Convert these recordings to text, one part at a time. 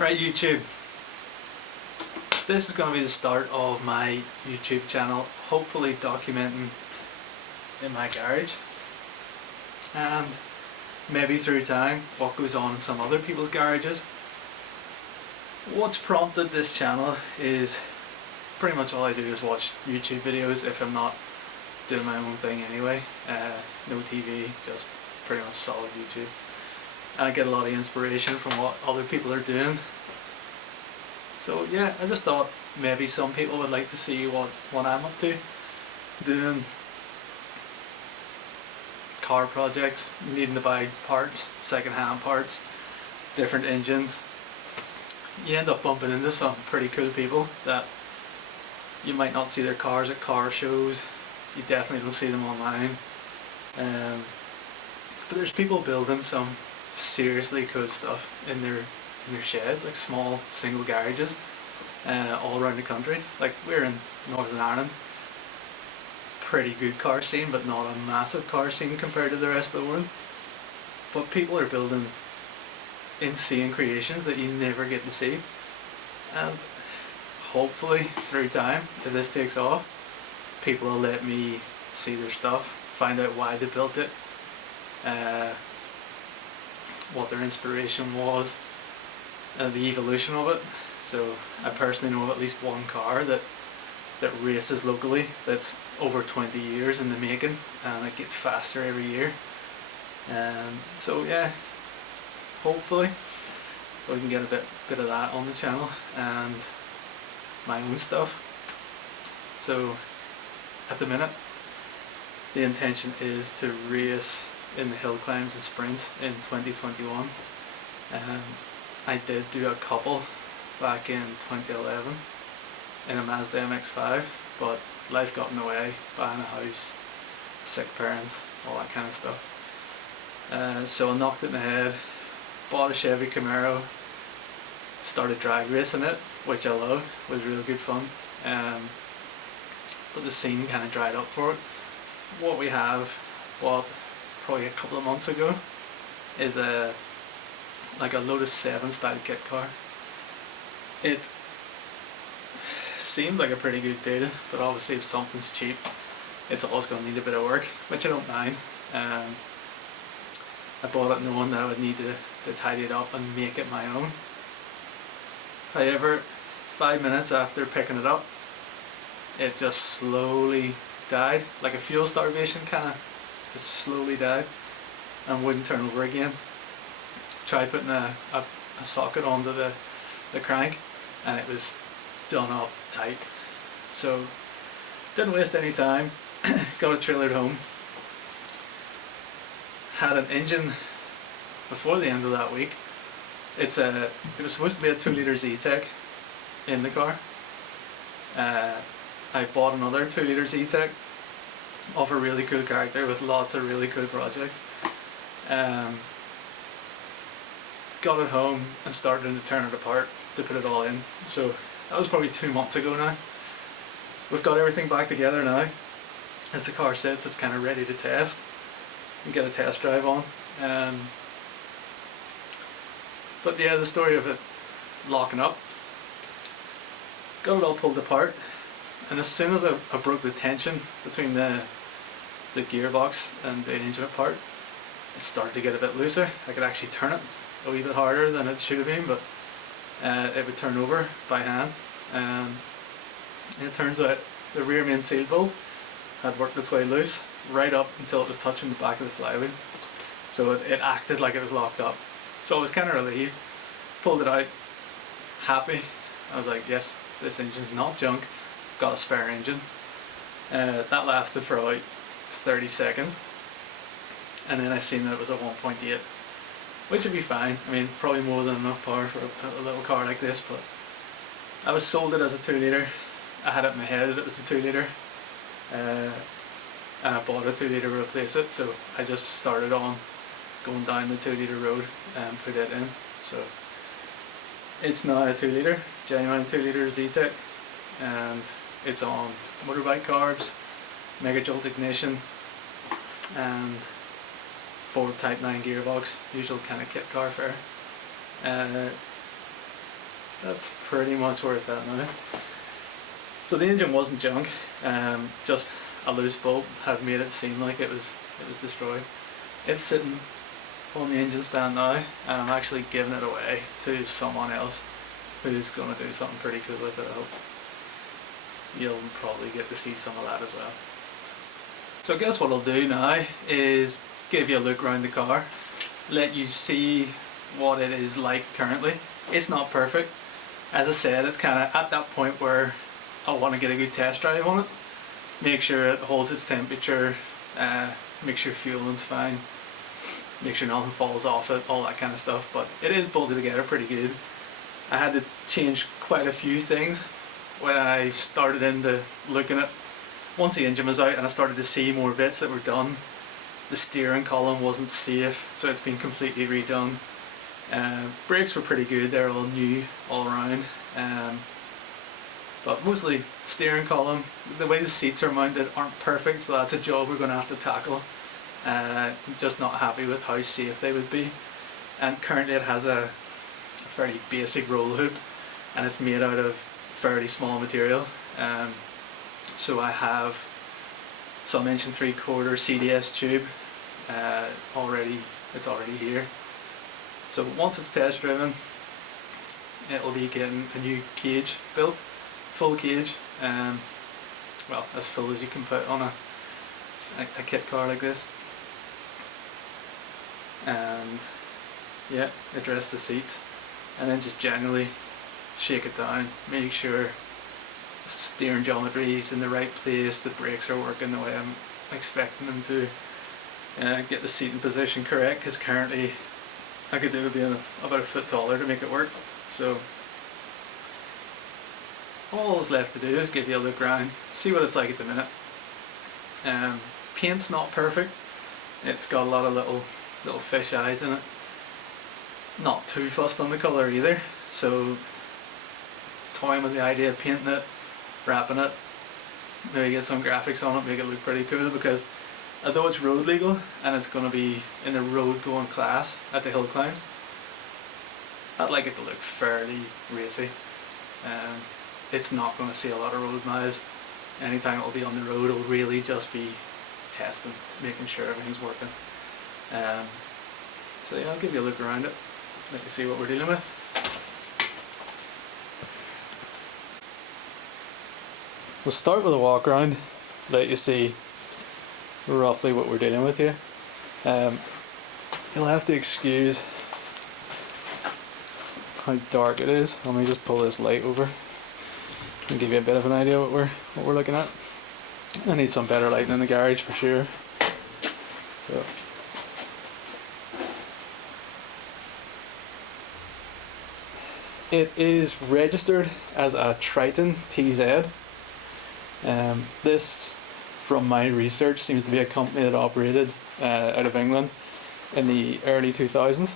Right, YouTube. This is going to be the start of my YouTube channel, hopefully documenting in my garage and maybe through time what goes on in some other people's garages. What's prompted this channel is pretty much all I do is watch YouTube videos if I'm not doing my own thing anyway. No TV, just pretty much solid YouTube. And I get a lot of inspiration from what other people are doing. So yeah, I just thought maybe some people would like to see what I'm up to. Doing car projects, needing to buy parts, second-hand parts, different engines. You end up bumping into some pretty cool people that you might not see their cars at car shows. You definitely don't see them online. But there's people building some seriously cool stuff in their sheds, like small single garages, all around the country. Like we're in Northern Ireland, pretty good car scene, but not a massive car scene compared to the rest of the world. But people are building insane creations that you never get to see, and hopefully through time, if this takes off, people will let me see their stuff, find out why they built it, what their inspiration was, and the evolution of it. So I personally know of at least one car that races locally that's over 20 years in the making, and it gets faster every year. So yeah, hopefully we can get a bit of that on the channel and my own stuff. So at the minute the intention is to race in the hill climbs and sprints in 2021. I did do a couple back in 2011 in a Mazda MX-5, but life got in the way, buying a house, sick parents, all that kind of stuff. So I knocked it in the head, bought a Chevy Camaro, started drag racing it, which I loved, was really good fun. But the scene kind of dried up for it. What we have, probably a couple of months ago, is like a Lotus 7 style kit car. It seemed like a pretty good deal, but obviously if something's cheap, it's always going to need a bit of work, which I don't mind. I bought it knowing that I would need to tidy it up and make it my own. However, 5 minutes after picking it up, it just slowly died, like a fuel starvation kind of, just slowly died and wouldn't turn over again. Tried putting a socket onto the crank and it was done up tight. So didn't waste any time, got it trailered home. Had an engine before the end of that week. It was supposed to be a 2-litre Zetec in the car. I bought another 2-litre Zetec of a really cool character with lots of really cool projects. Got it home and started to turn it apart to put it all in. So that was probably 2 months ago now. We've got everything back together now. As the car sits, it's kind of ready to test and get a test drive on. But yeah, the story of it locking up, got it all pulled apart, and as soon as I broke the tension between the gearbox and the engine apart, it started to get a bit looser. I could actually turn it a wee bit harder than it should have been, but it would turn over by hand. And it turns out the rear main seal bolt had worked its way loose right up until it was touching the back of the flywheel. So it acted like it was locked up. So I was kind of relieved, pulled it out, happy. I was like, yes, this engine's not junk, got a spare engine. That lasted for about 30 seconds. And then I seen that it was a 1.8, which would be fine. I mean, probably more than enough power for a little car like this, but I was sold it as a 2-litre. I had it in my head that it was a 2-litre. And I bought a 2-litre to replace it, so I just started on going down the 2-litre road and put it in. So it's now a 2-litre, genuine 2-litre Zetec, and it's on motorbike carbs, mega jolt ignition, and Ford Type 9 gearbox, usual kind of kit car fare. that's pretty much where it's at now. So the engine wasn't junk, just a loose bolt had made it seem like it was destroyed. It's sitting on the engine stand now, and I'm actually giving it away to someone else who's going to do something pretty cool with it. I hope you'll probably get to see some of that as well. So I guess what I'll do now is give you a look around the car, let you see what it is like currently. It's not perfect. As I said, it's kind of at that point where I want to get a good test drive on it, make sure it holds its temperature, make sure fueling's fine, make sure nothing falls off it, all that kind of stuff. But it is bolted together pretty good. I had to change quite a few things when I started into looking at, once the engine was out and I started to see more bits that were done. The steering column wasn't safe, so it's been completely redone. Brakes were pretty good, they're all new all around. But mostly steering column, the way the seats are mounted aren't perfect, so that's a job we're going to have to tackle. I'm just not happy with how safe they would be. And currently it has a fairly basic roll hoop, and it's made out of fairly small material. So I have some 1 3/4 CDS tube it's already here. So once it's test driven, it'll be getting a new cage built, full cage, well, as full as you can put on a kit car like this. And yeah, address the seats, and then just generally shake it down, make sure steering geometry is in the right place, the brakes are working the way I'm expecting them to, get the seat in position correct, because currently I could do with being about a foot taller to make it work. So all that's left to do is give you a look around, see what it's like at the minute. Paint's not perfect, it's got a lot of little fish eyes in it. Not too fussed on the colour either, so toying with the idea of painting it, wrapping it, maybe get some graphics on it, make it look pretty cool, because although it's road legal and it's going to be in a road going class at the hill climbs, I'd like it to look fairly racy. It's not going to see a lot of road miles. Anytime it'll be on the road, it'll really just be testing, making sure everything's working. So yeah, I'll give you a look around it, let you see what we're dealing with. We'll start with a walk around, let you see roughly what we're dealing with here. You'll have to excuse how dark it is. Let me just pull this light over and give you a bit of an idea what we're looking at. I need some better lighting in the garage for sure. So it is registered as a Triton TZ. This, from my research, seems to be a company that operated out of England in the early 2000s,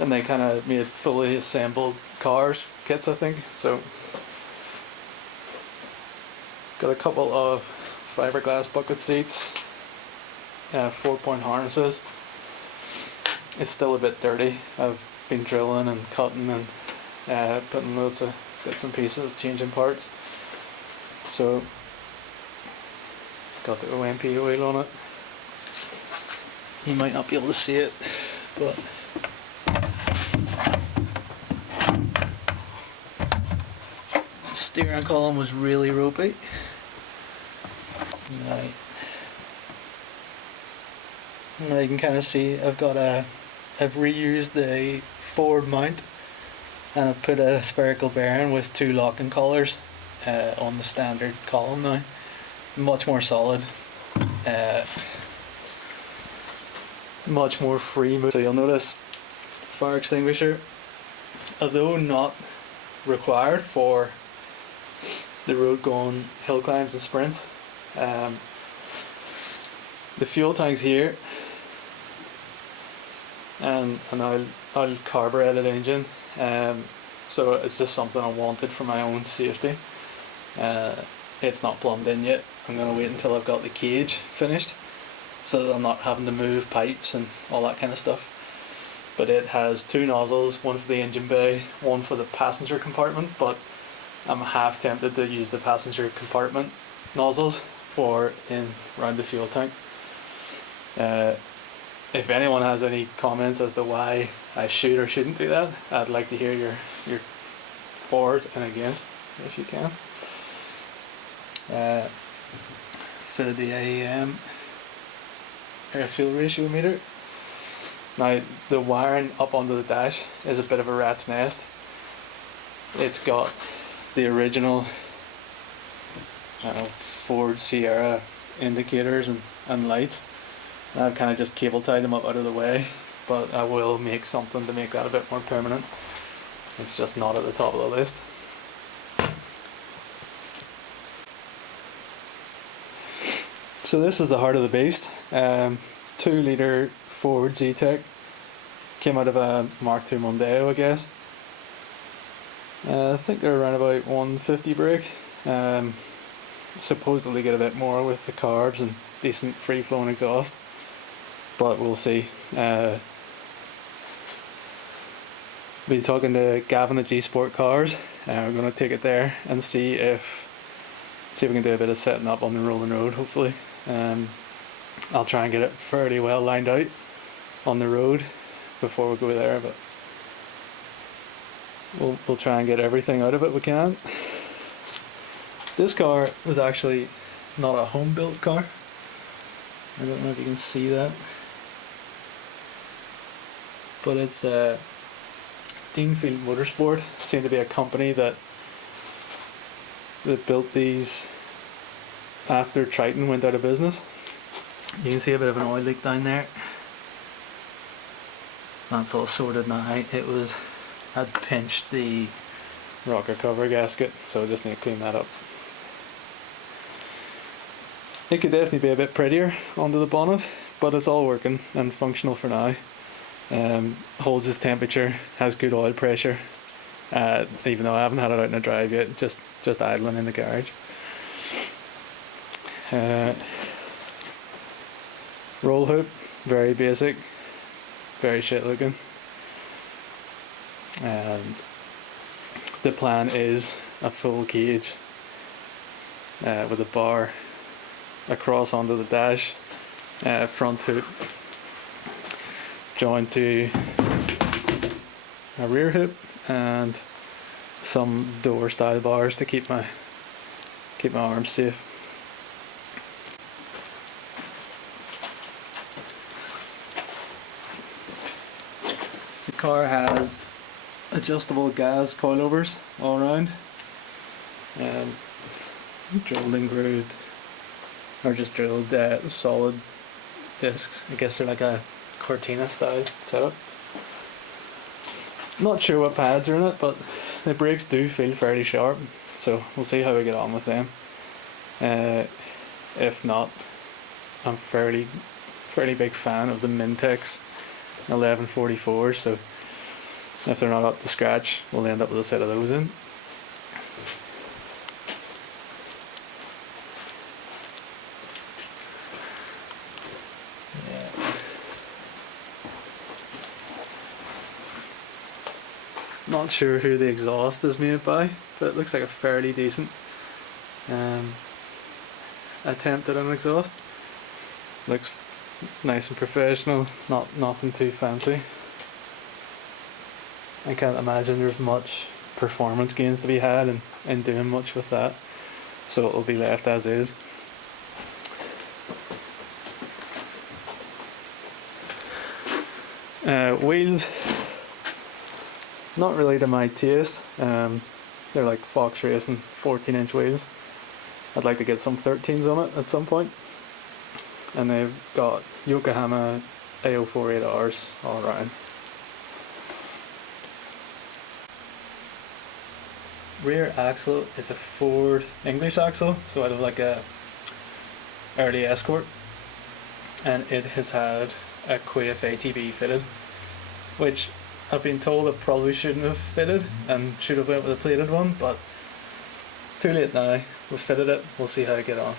and they kind of made fully assembled kits, I think. So it's got a couple of fiberglass bucket seats, 4-point harnesses. It's still a bit dirty. I've been drilling and cutting and putting loads of bits and pieces, changing parts. So got the OMP oil on it. You might not be able to see it, but the steering column was really ropey. Right. Now you can kind of see I've reused the forward mount, and I've put a spherical bearing with 2 locking collars on the standard column now. Much more solid, much more free move. So you'll notice fire extinguisher, although not required for the road going hill climbs and sprints. The fuel tank's here, and an oil carbureted engine, so it's just something I wanted for my own safety. It's not plumbed in yet. I'm going to wait until I've got the cage finished, so that I'm not having to move pipes and all that kind of stuff. but it has two nozzles, one for the engine bay, one for the passenger compartment, but I'm half tempted to use the passenger compartment nozzles for in around the fuel tank. If anyone has any comments as to why I should or shouldn't do that, I'd like to hear your forwards and against, if you can. For the AEM air fuel ratio meter. Now the wiring up onto the dash is a bit of a rat's nest. It's got the original Ford Sierra indicators and lights. I've kind of just cable tied them up out of the way, but I will make something to make that a bit more permanent. It's just not at the top of the list. So this is the heart of the beast. 2 litre Ford Zetec. Came out of a Mark II Mondeo, I guess. I think they're around about 150 brake. Supposedly get a bit more with the carbs and decent free flowing exhaust, but we'll see. Been talking to Gavin at G Sport Cars. We're going to take it there and see if we can do a bit of setting up on the rolling road, hopefully. I'll try and get it fairly well lined out on the road before we go there, but we'll try and get everything out of it we can. This car was actually not a home built car. I don't know if you can see that, but it's Deanfield Motorsport. Seemed to be a company that built these after Triton went out of business. You can see a bit of an oil leak down there. That's all sorted now. I'd pinched the rocker cover gasket, so I just need to clean that up. It could definitely be a bit prettier under the bonnet, but it's all working and functional for now. Holds its temperature, has good oil pressure, even though I haven't had it out in a drive yet, just idling in the garage. Roll hoop, very basic, very shit looking, and the plan is a full cage with a bar across onto the dash, front hoop joined to a rear hoop, and some door style bars to keep my arms safe. The car has adjustable gas coilovers all around, drilled and grooved, or just drilled solid discs. I guess they're like a Cortina style setup. Not sure what pads are in it, but the brakes do feel fairly sharp, so we'll see how we get on with them. If not, I'm fairly big fan of the Mintex 1144s, so if they're not up to scratch, we'll end up with a set of those in. Not sure who the exhaust is made by, but it looks like a fairly decent attempt at an exhaust. Looks nice and professional, nothing too fancy. I can't imagine there's much performance gains to be had in doing much with that, so it'll be left as is. Wheels, not really to my taste. They're like Fox Racing 14-inch wheels. I'd like to get some 13s on it at some point. And they've got Yokohama AO48Rs all around. Rear axle is a Ford English axle, so out of like a early Escort, and it has had a Quaife ATB fitted, which I've been told I probably shouldn't have fitted and should have went with a plated one, but too late now. We've fitted it, we'll see how I get on.